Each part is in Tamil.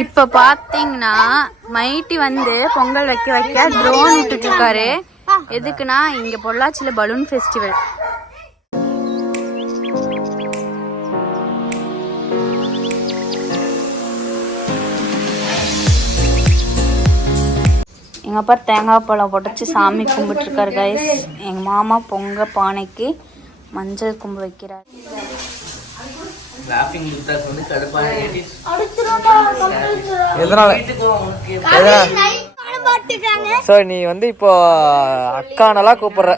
இப்ப பாத்தீங்கன்னா மைட்டி வந்து பொங்கல் வைக்க ட்ரோன் விட்டுட்டு இருக்காரு. எதுக்குன்னா இங்க பொள்ளாச்சியில பலூன் ஃபெஸ்டிவல். எங்க அப்பா தேங்காய் பழம் உடச்சி சாமி கும்பிட்டு இருக்காரு கைஸ். எங்க மாமா பொங்க பானைக்கு மஞ்சள் கும்பு வைக்கிறார். நீ வந்து இப்போ அக்கானெல்லாம் கூப்பிடுற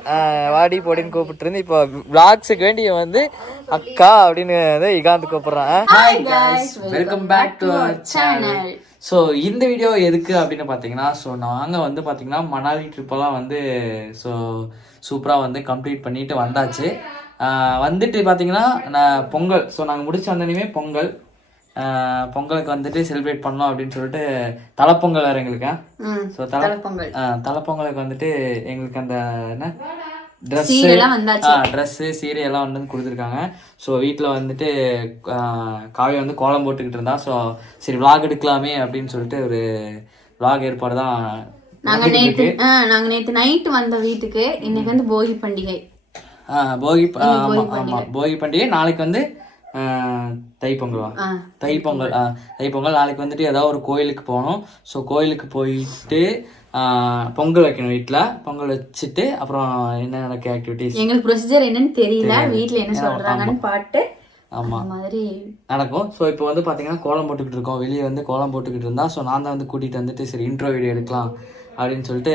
வாடி போடின்னு கூப்பிட்டு இருந்து இப்போ விளாக்ஸுக்கு வேண்டிய வந்து அக்கா அப்படின்னு இகாந்து கூப்பிடுறேன். Welcome back to our channel. So இந்த வீடியோ எதுக்கு அப்படின்னு பார்த்தீங்கன்னா, ஸோ நாங்கள் வந்து பார்த்தீங்கன்னா மணாலி ட்ரிப்பெல்லாம் வந்து ஸோ சூப்பராக வந்து கம்ப்ளீட் பண்ணிட்டு வந்தாச்சு. வந்துட்டு பார்த்தீங்கன்னா நான் பொங்கல், ஸோ நாங்கள் முடிச்சு வந்தோடனே பொங்கலுக்கு வந்துட்டு செலிப்ரேட் பண்ணோம் அப்படின்னு சொல்லிட்டு தலைப்பொங்கல் வேறு எங்களுக்கு. ஸோ தலைப்பொங்கலுக்கு வந்துட்டு எங்களுக்கு அந்த என்ன ட்ரெஸ்ஸு சீரை எல்லாம் வந்து கொடுத்துருக்காங்க. ஸோ வீட்டில் வந்துட்டு காவியை வந்து கோலம் போட்டுக்கிட்டு இருந்தா. ஸோ சரி விளாக் எடுக்கலாமே அப்படின்னு சொல்லிட்டு ஒரு விளாக் ஏற்பாடு தான். நாங்கள் நேற்று நைட்டு வந்த வீட்டுக்கு. இன்னைக்கு வந்து போகி பண்டிகை. போகி பண்டிகை. நாளைக்கு வந்து தைப்பொங்கல். நாளைக்கு வந்துட்டு ஏதாவது ஒரு கோயிலுக்கு போகணும். ஸோ கோயிலுக்கு போயிட்டு பொங்கல் வைக்கணும். வீட்டில் பொங்கல் வச்சுட்டு அப்புறம் என்ன நடக்க ஆக்டிவிட்டிஸ் எங்களுக்கு ப்ரொசீஜர் என்னன்னு தெரியல. வீட்டில் என்ன சொல்றாங்கன்னு பாட்டு மாதிரி நடக்கும். ஸோ இப்போ வந்து பார்த்தீங்கன்னா கோலம் போட்டுக்கிட்டு இருக்கோம். வெளியே வந்து கோலம் போட்டுக்கிட்டு இருந்தா. ஸோ நான் தான் வந்து கூட்டிகிட்டு வந்துட்டு சரி இன்ட்ரோ வீடியோ எடுக்கலாம் அப்படின்னு சொல்லிட்டு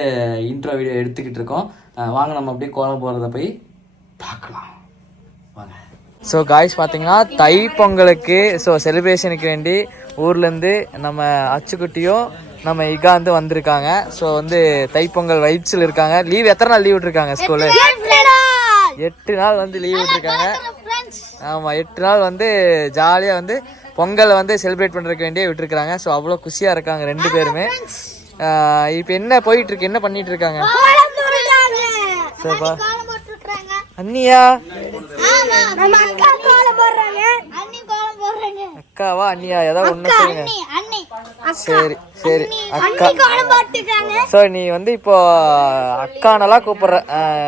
இன்ட்ரோ வீடியோ எடுத்துக்கிட்டு இருக்கோம். வாங்க நம்ம அப்படியே கோலம் போகிறத போய் பார்க்கலாம் வாங்க. ஸோ காய்ஸ் பார்த்தீங்கன்னா தை பொங்கலுக்கு ஸோ செலிப்ரேஷனுக்கு வேண்டி ஊர்லேருந்து நம்ம அச்சுக்குட்டியும் நம்ம இகாந்து வந்திருக்காங்க. ஸோ வந்து தைப்பொங்கல் வைப்ஸில் இருக்காங்க. லீவ் எத்தனை நாள் லீவ் விட்டுருக்காங்க? ஸ்கூலு 8 நாள் வந்து லீவ் விட்டுருக்காங்க. ஆமாம், 8 நாள் வந்து ஜாலியாக வந்து பொங்கலை வந்து செலிப்ரேட் பண்ணுறதுக்கு வேண்டியே விட்டுருக்காங்க. ஸோ அவ்வளோ குஷியாக இருக்காங்க 2 பேருமே. இப்போ என்ன போயிட்டு இருக்கு, என்ன பண்ணிட்டு இருக்காங்க? சரிப்பா அண்ணியா அக்காவா அண்ணியா ஏதாவது ஒண்ணு சொல்லுங்க. சரி சரி அக்கா. ஸோ நீ வந்து இப்போ அக்கானெல்லாம் கூப்பிடுற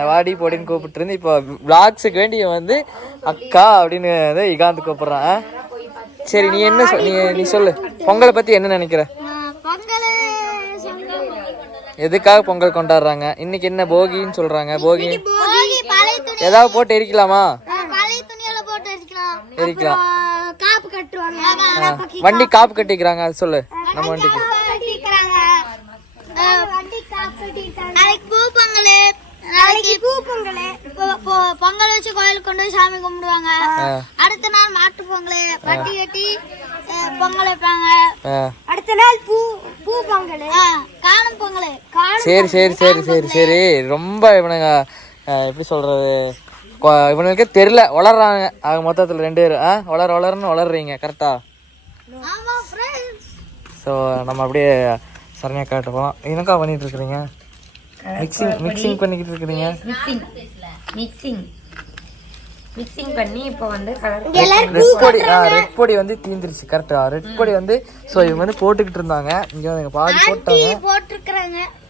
வாடி போடின்னு கூப்பிட்டு இருந்து இப்போ விளாக்ஸுக்கு வேண்டிய வந்து அக்கா அப்படின்னு இகாந்து கூப்பிடுறேன். சரி நீ என்ன நீ சொல்லு, பொங்கலை பத்தி என்ன நினைக்கிற? எதுக்காக பொங்கல் கொண்டாடுறாங்க? இன்னைக்கு என்ன போகின்னு சொல்றாங்க. போகி ஏதாவது போட்டு எரிக்கலாமா? எரிக்கலாம். வண்டி காப்பு கட்டிக்கிறாங்க, அது சொல்லு. நம்ம வண்டிக்கு பொங்கல் வச்சு கோயிலுக்கு கொண்டு போய் சாமி கும்பிடுவாங்க. அடுத்த நாள் மாட்டு பொங்கல் பட்டி கட்டி பொங்கல் வைப்பாங்க. அடுத்த நாள் பூ பொங்கல், காணும் பொங்கல். சரி சரி சரி சரி சரி ரொம்ப இவனுங்க எப்படி சொல்றது, இவனுக்கு தெரியல, வளர்றாங்க. ஆக மொத்தத்தில் 2 பேர் வளர்ன்னு வளர்றீங்க கரெக்டா? ஸோ நம்ம அப்படியே சரணியா காட்ட போகலாம். என்னக்கா பண்ணிட்டு இருக்கிறீங்க? மிக்சிங் பண்ணிக்கிட்டு இருக்கிறீங்க. மிக்சிங் பண்ணி இப்போ வந்து ரெட் பொடி வந்து தீந்துருச்சு கரெக்டா? ரெட் பொடி வந்து ஸோ இவங்க வந்து போட்டுக்கிட்டு இருந்தாங்க. இங்கே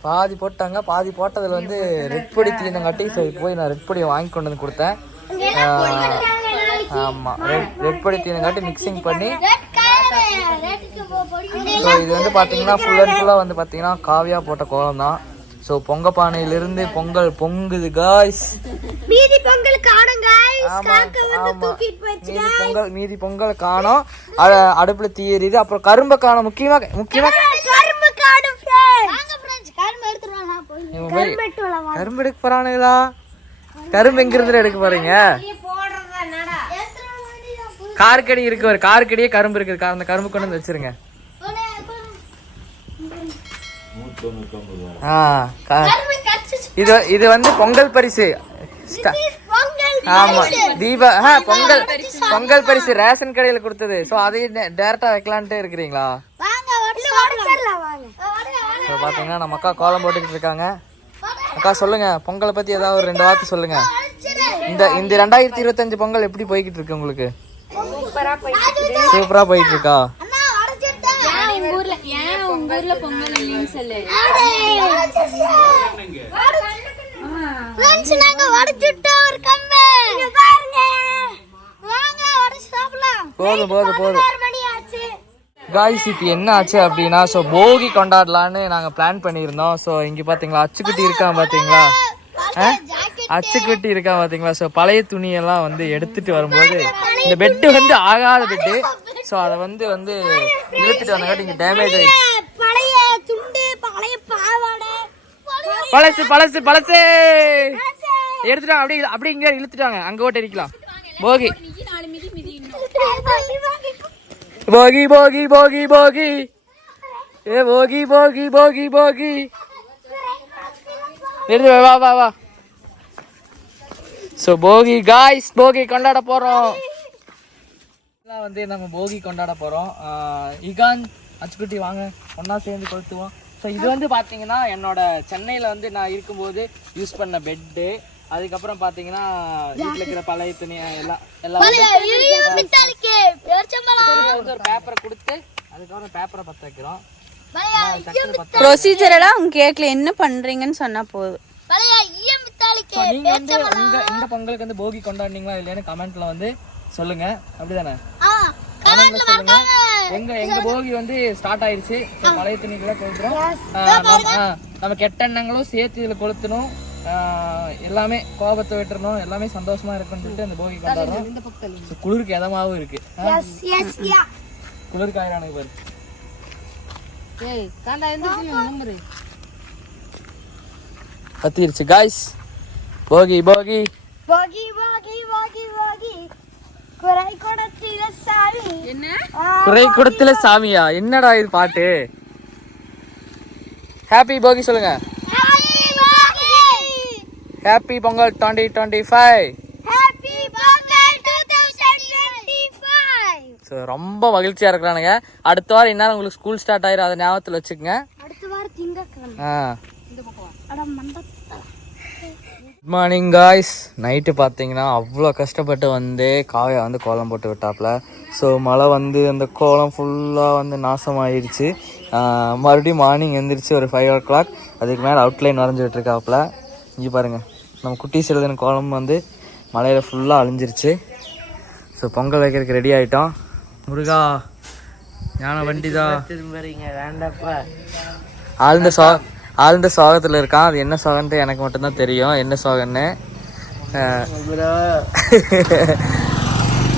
பாதி போட்டாங்க, பாதி போட்டதில் வந்து ரெட் பொடி தீர்ந்தங்காட்டி ஸோ போய் நான் ரெட் பொடியை வாங்கி கொண்டு வந்து கொடுத்தேன். ஆமாம், ரெட் பொடி தீர்ந்தங்காட்டி மிக்சிங் பண்ணி. ஸோ இது வந்து பார்த்தீங்கன்னா ஃபுல் அண்ட் ஃபுல்லாக வந்து பார்த்தீங்கன்னா காவியா போட்ட கோலம் தான். ஸோ பொங்க பானையிலிருந்து பொங்கல் பொங்குது காய்ஸ். மீதி பொங்கல் காணோம். அடுப்புல தீ எரியுது. அப்புறம் கரும்பை காணும். முக்கியமா கரும்பு எடுக்க போறானுங்களா? கரும்பு எங்க இருந்து எடுக்க போறீங்க? கார்கடி இருக்கு, ஒரு கார்கடியே கரும்பு இருக்கு. அந்த கரும்பு கொண்டு வந்து வச்சிருங்க. இது வந்து பொங்கல் பரிசு. ஆமா, பொங்கல் பரிசு ரேஷன் கடையில கொடுத்தது. சோ அதையும் டைரக்டா வைக்கலான்ட்டு இருக்கிறீங்களா? பாத்தீங்கன்னா நம்ம அக்கா கோலம் போட்டுக்கிட்டு இருக்காங்க. அக்கா சொல்லுங்க, பொங்கலை பத்தி ஏதாவது ஒரு 2 வார்த்தை சொல்லுங்க. இந்த 2025 பொங்கல் எப்படி போய்கிட்டு இருக்கு உங்களுக்கு? சூப்பரா போயிட்டு இருக்கா? உங்க ஊர்ல பொங்கல் இல்லைன்னு சொல்லு. ஃப்ரெண்ட்ஸ் நாங்க வடிச்சிட்டோம் ஒரு கம்பு. இங்க பாருங்க. வாங்க வடிச்சு சாப்பிடலாம். போதும் 6 மணி ஆச்சு. காய்ஸ் இப்போ என்ன ஆச்சு அப்படின்னா ஸோ போகி கொண்டாடலான்னு நாங்கள் பிளான் பண்ணியிருந்தோம். ஸோ இங்கே பார்த்தீங்களா அச்சுக்குட்டி இருக்கான் பார்த்தீங்களா, அச்சுக்குட்டி இருக்கான் பார்த்தீங்களா. ஸோ பழைய துணியெல்லாம் வந்து எடுத்துட்டு வரும்போது இந்த பெட்டு வந்து ஆகாத பெட்டு. ஸோ அதை வந்து இழுத்துட்டு வந்தங்காட்டி இங்கே டேமேஜ் ஆயிடுச்சு. பழைய துண்டு, பழைய பாவாடை, பழசு எடுத்துட்டாங்க. அப்படியே இங்கே இழுத்துட்டாங்க. அங்கே ஓட்ட அடிக்கலாம். போகி போகி போகி போகி போகி ஏ போகி போகி போகி போகி எடுத்து வா. ஸோ போகி காய்ஸ், போகி கொண்டாட போகிறோம். வந்து நம்ம போகி கொண்டாட போகிறோம். இகான் அச்சுக்குட்டி வாங்க ஒன்றா சேர்ந்து கொளுத்துவோம். ஸோ இது வந்து பார்த்தீங்கன்னா என்னோட சென்னையில் வந்து நான் இருக்கும்போது யூஸ் பண்ண பெட்டு. அதுக்கப்புறம் பார்த்தீங்கன்னா வீட்டில் இருக்கிற பழைய துணி எல்லாம் ஒரு பேப்பரை கொடுத்து அதுக்கப்புறம் பேப்பரை பற்ற வைக்கிறோம். ப்ரொசீஜர் எல்லாம் உங்க கேக்கல, என்ன பண்றீங்கன்னு சொன்னா போதும். நீங்க வந்து இந்த பொங்கலுக்கு வந்து போகி கொண்டாடினீங்களா இல்லையான்னு கமெண்ட்ல வந்து சொல்லுங்க. அப்படிதானே? கமெண்ட்ல சொல்லுங்க. எங்க போகி வந்து ஸ்டார்ட் ஆயிருச்சு. பழைய துணிகளை கொளுத்துறோம். நம்ம கெட்டெண்ணங்களும் சேர்த்து இதுல கொளுத்தணும். எல்லாமே கோபத்தை வெட்டணும். எல்லாமே சந்தோஷமா இருக்குன்னு சொல்லிட்டு அந்த போகி கொண்டாடுறோம். குளிருக்கு எதமாவும் இருக்கு. குளிருக்கு ஆயிரம் பாரு. பத்திருச்சு காய்ஸ். போகி போகி போகி போகி போகி போகி குறை கொடுத்தில சாமி. என்ன குறை கொடுத்தில சாமியா? என்னடா இது பாட்டு? ஹாப்பி போகி சொல்லுங்க. Happy Pongal 2025. Happy Pongal 2025. So ரொம்ப மகிழ்ச்சியா இருக்கிறானுங்க. அடுத்த வாரம் என்ன உங்களுக்கு ஸ்கூல் ஸ்டார்ட் ஆயிரும், அதை ஞாபகத்தில் வச்சுக்கோங்க. அடுத்த வாரம் திங்கட்கிழமை. Good morning guys. நைட்டு பார்த்தீங்கன்னா அவ்வளோ கஷ்டப்பட்டு வந்து காயை வந்து கோலம் போட்டு விட்டாப்புல. ஸோ மழை வந்து அந்த கோலம் ஃபுல்லாக வந்து நாசமாகிடுச்சு. மறுபடியும் மார்னிங் எழுந்திரிச்சு ஒரு 5 o'clock அதுக்கு மேலே அவுட்லைன் வரைஞ்சி விட்டுருக்காப்புல. இங்கே பாருங்கள், நம்ம குட்டீஸ் எழுதின கோலம் வந்து மழையில் ஃபுல்லாக அழிஞ்சிருச்சு. ஸோ பொங்கல் வைக்கிறதுக்கு ரெடி ஆகிட்டோம். முருகா ஞான வண்டிதா வேண்டாப்பா. ஆழ்ந்த சோகத்தில் இருக்கான். அது என்ன சோகன்ட்டு எனக்கு மட்டும்தான் தெரியும், என்ன சோகன்னு.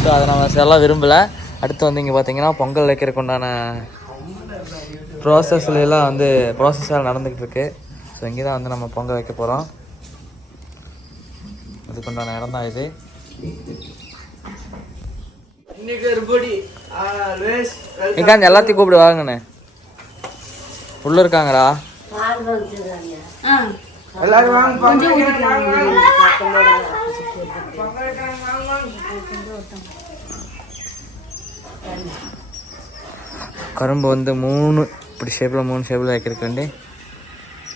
ஸோ அதை நம்ம சொல்ல விரும்பலை. அடுத்து வந்து இங்கே பார்த்தீங்கன்னா பொங்கல் வைக்கிறதுக்கு உண்டான ப்ராசஸ்லாம் வந்து ப்ராசஸ்லாம் நடந்துக்கிட்டு இருக்கு. ஸோ இங்கே தான் வந்து நம்ம பொங்கல் வைக்க போகிறோம். அதுக்கு உண்டான இடம் தான் இது. இக்காந்து எல்லாத்தையும் கூப்பிடு வாங்கண்ணே. உள்ள இருக்காங்களா? கரும்பு வந்து 3 இப்படி ஷேப்பில் 3 ஷேப்பில் வைக்கிறதுக்கு வேண்டி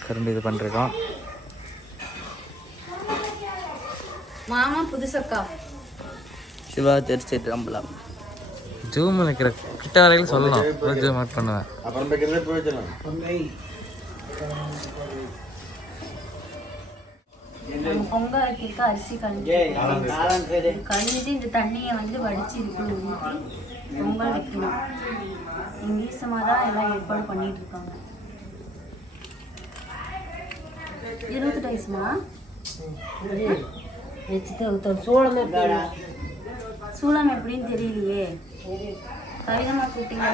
கரும்பு இது பண்ணிருக்கோம். மாமா புதுசக்கா சிவா தெரிச்சிட்டு நம்பலாம். ஜூம் வைக்கிற கிட்ட வரைக்கும் சொல்லலாம். ஜூம் அவுட் பண்ணுவேன். பொங்கல் வைக்கிறதுக்கு அரிசி கழுவிட்டு இந்த தண்ணியை வந்து வடிச்சு இதுக்குள்ள ஊற்றி பொங்கல் வைக்கணும். இங்கிலீஷமாக தான் எல்லாம் ஏற்பாடு பண்ணிட்டு இருக்காங்க. 28 வயசுமா சூளம் எப்படின்னு தெரியலையே. கவிதமா கூப்பிட்டீங்களா?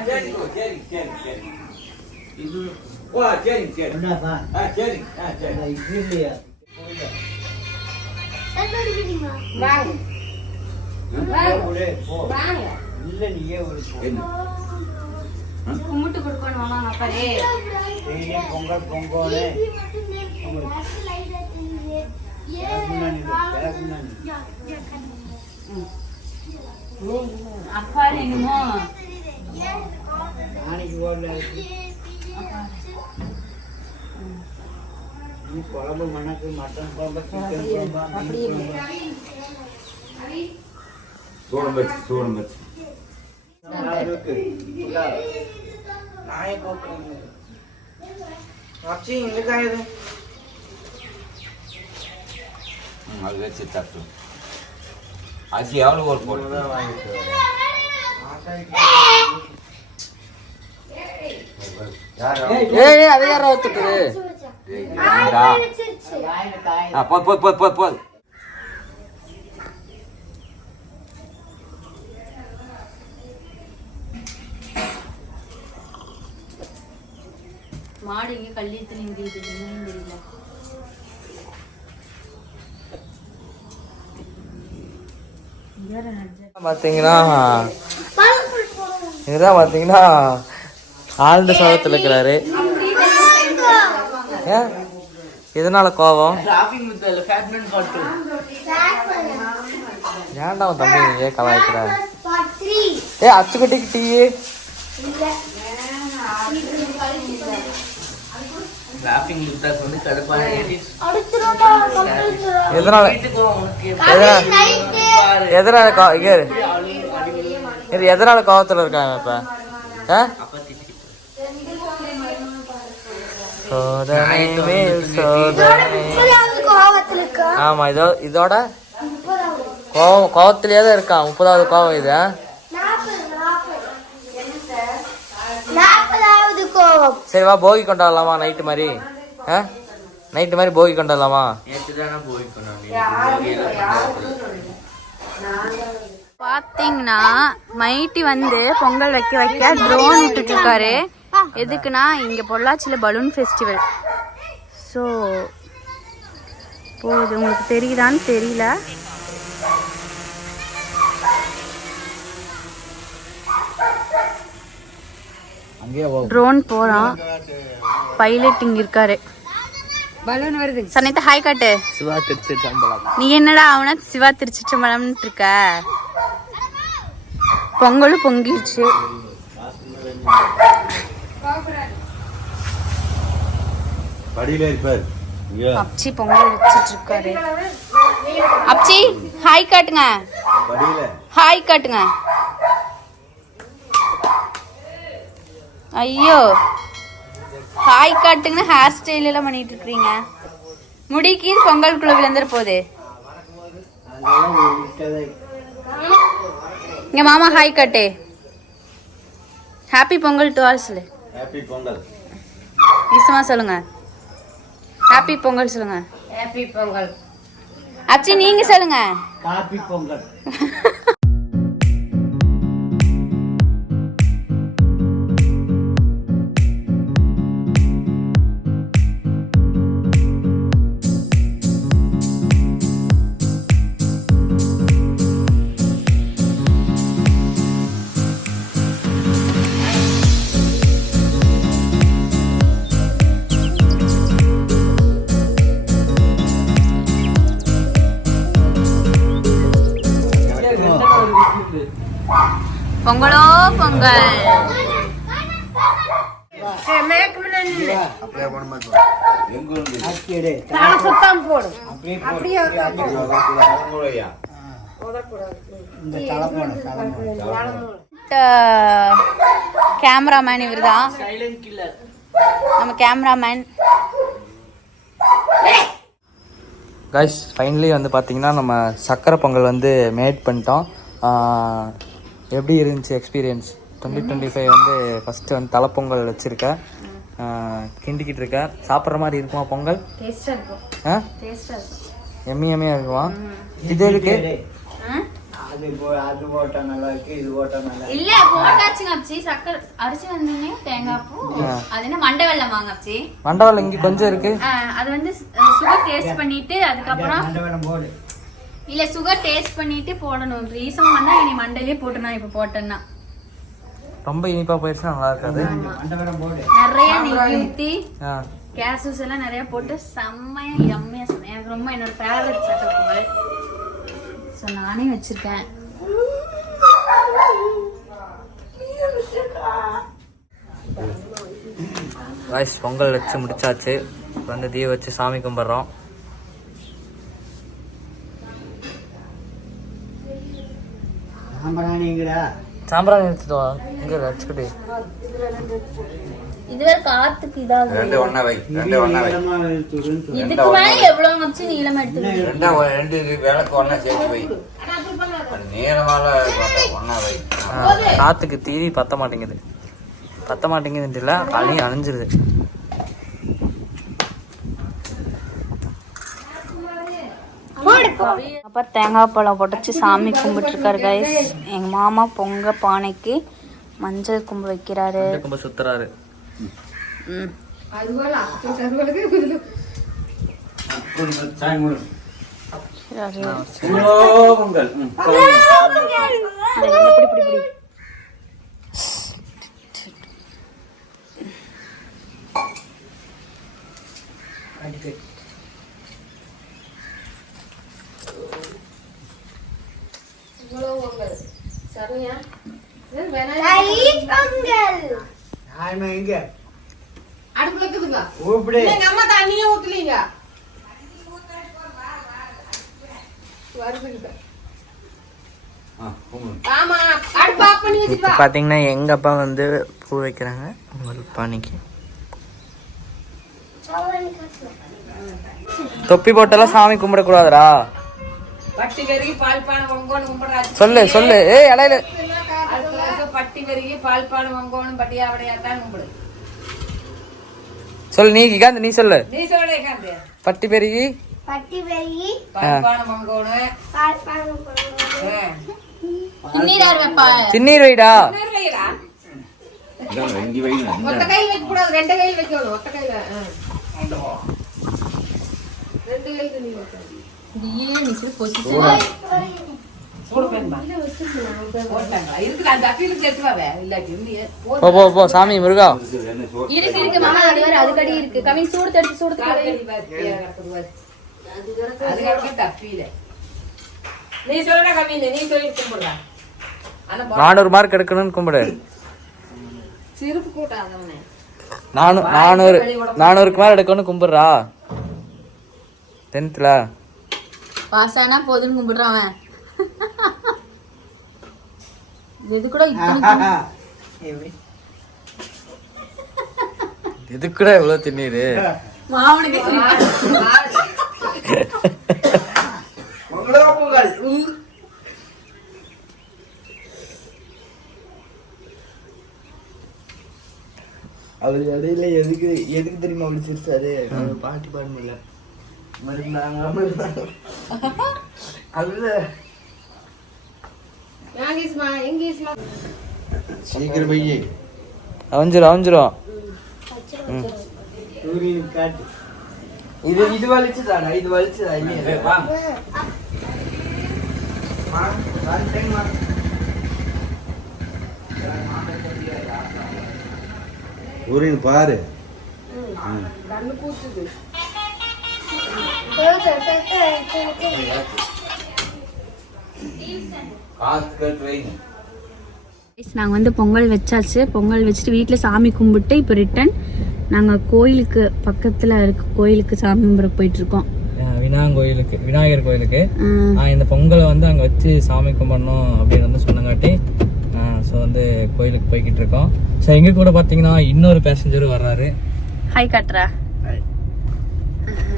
கும்பிட்டு கொடுக்கணும் மாமா அப்பாரே. பொங்கல் பொங்கல் அப்பா என்னமோ குழம்பு மணக்கு மட்டன் குழம்பு சிக்கன் குழம்பு சோளம் நாயை கூப்பிடுங்க. அது வச்சு தட்டு அரிசி எவ்வளோ ஒரு போட்டு ஏய் அதை யாரா வச்சுட்டு போது மாடு இங்கே கல்யாணத்தில் தெரியல. பார்த்தீங்கன்னா இதுதான் பார்த்தீங்கன்னா ஆழ்ந்த சோகத்தில் இருக்கிறாரு. ஏன் எதனால கோவம்? ஏன்டா உன் தம்பி ஏன் கலாய்க்கிற? அச்சுக்கட்டிக்கு டீ எதனால எதனால கோவத்துல இருக்காங்க இப்ப? சோதனை மேல் சோதனை. ஆமா இதோட கோவத்திலேயே தான் இருக்கான். 30வது கோவம் இது. சரி வா போகி கொண்டாடலாமா நைட்டு மாதிரி? நைட்டு மாதிரி போகி கொண்டாடலாமா? பாத்தீங்கன்னா மைட்டி வந்து பொங்கல் வைக்க ட்ரோன் விட்டுட்டு இருக்காரு. எதுக்குன்னா இங்க பொள்ளாச்சியில பலூன் ஃபெஸ்டிவல். ஸோ போகுது. உங்களுக்கு தெரியுதான்னு தெரியல. ட்ரோன் போறான். பைலட் இங்க இருக்காரு. பலூன் வருது. சனைத்த ஹாய் காட்டு. சிவா திருச்சிற்றம்பலம். நீ என்னடா அவனா சிவா திருச்சிற்றம்பலம்னு இருக்க? பொங்கலும் பொங்கிடுச்சு. அப்சி பொங்கல் வச்சிட்டு இருக்காரு. அப்சி ஹாய் காட்டுங்க. ஹாய் காட்டுங்க. ஐயோ ஹாய் காட்டுங்கன்னு ஹேர் ஸ்டைல் எல்லாம் பண்ணிட்டு இருக்கீங்க. முடிக்கு பொங்கலுக்குள்ள விழுந்துற போகுது. இங்க மாமா ஹாய் காட்டு. ஹாப்பி பொங்கல் டு ஆல் சொல்லு. ஹாப்பி பொங்கல். ஈசமா சொல்லுங்க. ஹாப்பி பொங்கல் சொல்லுங்க. ஹாப்பி பொங்கல். அச்சி நீங்க சொல்லுங்க. காப்பி பொங்கல். பொங்கலோ பொங்கல். கேமராமேன் இவர்தான். நம்ம கேமராமேன். கைஸ் ஃபைனலி வந்து பார்த்தீங்கன்னா நம்ம சக்கரை பொங்கல் வந்து மேட் பண்ணிட்டோம். எப்படி இருந்துச்சு எக்ஸ்பீரியன்ஸ்? 2025 வந்து ஃபஸ்ட்டு வந்து தலைப்பொங்கல் வச்சுருக்கேன். கிண்டிக்கிட்டு இருக்கேன். சாப்பிட்ற மாதிரி இருக்குமா பொங்கல்? டேஸ்டா இருக்கும். எம்மியாக இருக்குமா? இது எதுக்கு? அது போட்டா நல்லா இருக்கு, இது போட்டா நல்லா இருக்கு. இல்ல போட்டாச்சுங்க அப்சி. சக்கரை அரிசி வந்தீங்க தேங்காய் பூ. அது என்ன மண்டை வெல்லம் வாங்க அப்சி. மண்டை வெல்லம் இங்கே கொஞ்சம் இருக்கு. அது வந்து சுகர் டேஸ்ட் பண்ணிட்டு அதுக்கப்புறம் போடு. இல்ல சுகர் டேஸ்ட் பண்ணிட்டு போடணும். ரீசன் வந்தா இனி மண்டையிலே போட்டுனா இப்ப போட்டேன்னா ரொம்ப இனிப்பா போயிடுச்சுன்னா நல்லா இருக்காது. நிறைய நெய் ஊத்தி கேசூஸ் எல்லாம் நிறைய போட்டு செம்மையா யம்மியா சொன்னேன். எனக்கு ரொம்ப என்னோட ஃபேவரட் சக்கரை பொங்கல். ஸோ நானே வச்சிருக்கேன். வாய்ஸ் பொங்கல் வச்சு முடிச்சாச்சு. வந்து தீய வச்சு சாமி கும்பிட்றோம். சாம்பிராணிங்கடா. சாம்பிராணி எடுத்துட்டு வா. இங்கே வச்சுக்கிட்டு இதுவே காத்துக்கு இதாகும். ரெண்டு ஒண்ணா வை. இதுக்கு மேல எவ்வளவு வச்சு நீளமா எடுத்து ரெண்டு விளக்கு ஒண்ணா சேர்த்து வை. நீளமால ஒண்ணா வை. காத்துக்கு தீனி பத்த மாட்டேங்குதுன்னு இல்லை, அழியும் அணைஞ்சிருது. அப்பா தேங்காய் பழம் உடச்சி சாமி கும்பிட்டு இருக்காரு கைஸ். எங்க மாமா பொங்க பானைக்கு மஞ்சள் கும்பு வைக்கிறாரு, கும்பு சுத்துறாரு. பாத்தீங்கன்னா எங்க அப்பா வந்து பூ வைக்கிறாங்க பானைக்கு. தொப்பி போட்டெல்லாம் சாமி கும்பிட கூடாதுடா. பட்டி பெருகி பால்பான பொங்கோன்னு கும்பிடுறாரு. சொல்லு இடையில பட்டி பெருகி பால்பான பொங்கோன்னு பட்டியாவடையாத்தான் கும்பிடு. சொல்லு நீ சொல்லு. நீ சொல்ல பட்டி பெருகி பால்பான பொங்கோன்னு சின்னீர் வைடா. ஒத்த கையில் வைக்க கூடாது, ரெண்டு கையில் வைக்கணும். ஒத்த கையில ரெண்டு கையில் நீ வைக்கணும். போ சாமி முருகா. இருக்கு மாமா, அது வேற அதுக்கடி இருக்கு. கமிங் சூடு தடுத்து சூடு நீ சொல்ல கம்மி, நீ சொல்லி கும்பிடுறா. 400 மார்க் எடுக்கணும்னு கும்பிடு. சிரிப்பு கூட்டாதவனே 400க்கு மேல எடுக்கணும்னு கும்பிடுறா. 10th பாஸ் ஆனா போதுன்னு கும்பிடுறான். இது கூட இது கூட எவ்வளவு திண்ணீரு மாவனுக்கு அவரு இடையில எதுக்கு தெரியுமா விழிச்சிருச்சாரு? பாட்டி பாட முடியல. சீக்கிரம் பையே அவஞ்சிரும். காட்டு. இது வலிச்சுதாடா, இது வலிச்சுதா இல்லையா? ஊரின் பாரு. நாங்கள் வந்து பொங்கல் வச்சாச்சு. பொங்கல் வச்சுட்டு வீட்டில் சாமி கும்பிட்டு இப்போ ரிட்டன் நாங்கள் கோயிலுக்கு பக்கத்தில் இருக்க கோயிலுக்கு சாமி கும்பிட போயிட்டு இருக்கோம். விநாயகர் கோயிலுக்கு. இந்த பொங்கலை வந்து அங்கே வச்சு சாமி கும்பிடணும் அப்படின்னு வந்து சொன்னங்காட்டி ஸோ வந்து கோயிலுக்கு போய்கிட்டு இருக்கோம். ஸோ எங்க கூட பார்த்தீங்கன்னா இன்னொரு பேசஞ்சரும் வர்றாரு. ஹாய் காட்டுறா.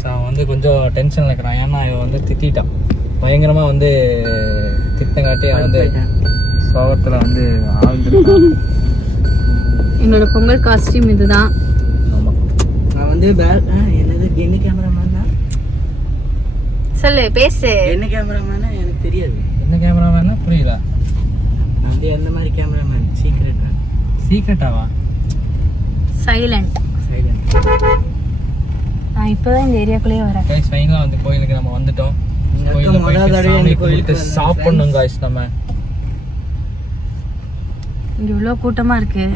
ஸோ அவன் வந்து கொஞ்சம் டென்ஷனில் இருக்கிறான். ஏன்னா இவன் வந்து திட்டான் பயங்கரமாக வந்து திட்டங்காட்டி அவன் வந்து சோகத்தில் வந்து ஆழ்ந்துருக்கான். எங்களோட பொங்கல் காஸ்டியூம் இதுதான். ஆமாம், நான் வந்து என்ன கேமராமேன் தான் சொல்லு, பேசு. என்ன கேமராமேனா எனக்கு தெரியாது. என்ன கேமராமேனா புரியல. நான் வந்து எந்த மாதிரி கேமராமேன்? சீக்ரெட்டாவா? சைலண்ட். நான் இப்போதான் இந்த ஏரியாக்குள்ளேயே வரேன். கைஸ் ஃபைனலாக வந்து கோயிலுக்கு நம்ம வந்துட்டோம். கோயிலில் போயிட்டு சாமி கும்பிட்டு சாப்பிடணும் கைஸ். நம்ம இங்கே இவ்வளோ கூட்டமாக இருக்கு.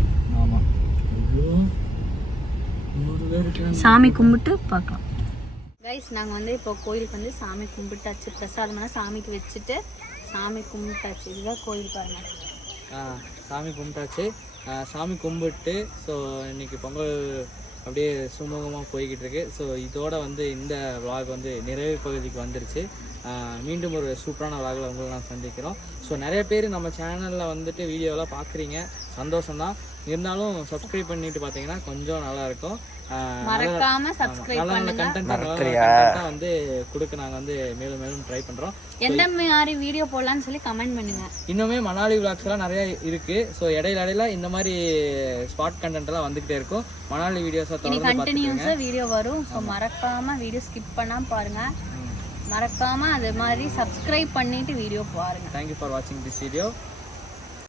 ஆமாம், சாமி கும்பிட்டு பார்க்கலாம் கைஸ். நாங்கள் வந்து இப்போ கோயிலுக்கு வந்து சாமி கும்பிட்டாச்சு. பிரசாதமெல்லாம் சாமிக்கு வச்சுட்டு சாமி கும்பிட்டாச்சு. இதுதான் கோயில் பாருங்க. சாமி கும்பிட்டாச்சு. சாமி கும்பிட்டு ஸோ இன்னைக்கு பொங்கல் அப்படியே சுமூகமாக போய்கிட்டு இருக்கு. ஸோ இதோட வந்து இந்த vlog வந்து நிறைவு பகுதிக்கு வந்துருச்சு. மீண்டும் ஒரு சூப்பரான vlogல உங்களை நான் சந்திக்கிறோம். ஸோ நிறைய பேர் நம்ம சேனலில் வந்துட்டு வீடியோலாம் பார்க்குறீங்க, சந்தோஷம்தான். இருந்தாலும் சப்ஸ்கிரைப் பண்ணிட்டு பார்த்தீங்கன்னா கொஞ்சம் நல்லா இருக்கும். மறக்காம சப்ஸ்கிரைப் நல்ல நல்ல பண்ணுங்க. கண்டென்ட் வந்து கொடுக்க நாங்கள் வந்து மேலும் மேலும் ட்ரை பண்ணுறோம். எந்த மாதிரி வீடியோ போடலாம்னு சொல்லி கமெண்ட் பண்ணுங்க. இன்னுமே மணாலி vlogs எல்லாம் நிறைய இருக்கு. ஸோ இடையில இந்த மாதிரி ஸ்பாட் கண்டென்ட் எல்லாம் வந்துகிட்டே இருக்கும். மணாலி வீடியோஸை இனி தொடர்ந்து கண்டினியூஸா வீடியோ வரும். ஸோ மறக்காம வீடியோ ஸ்கிப் பண்ணாம பாருங்க. மறக்காம அது மாதிரி சப்ஸ்கிரைப் பண்ணிட்டு வீடியோ பாருங்க. தேங்க்யூ ஃபார் வாட்சிங் திஸ் வீடியோ.